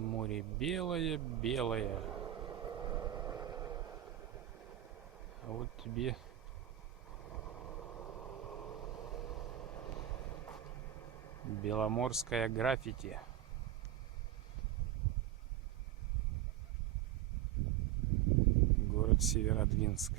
море белое-белое. А вот тебе беломорское граффити. Город Северодвинск.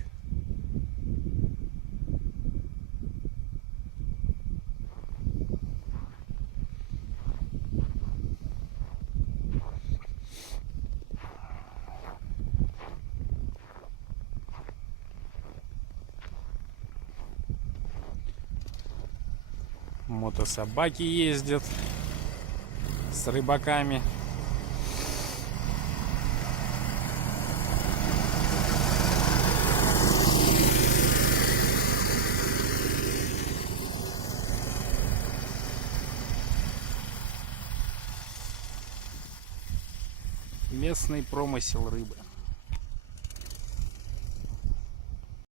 Мотособаки ездят с рыбаками. Местный промысел рыбы.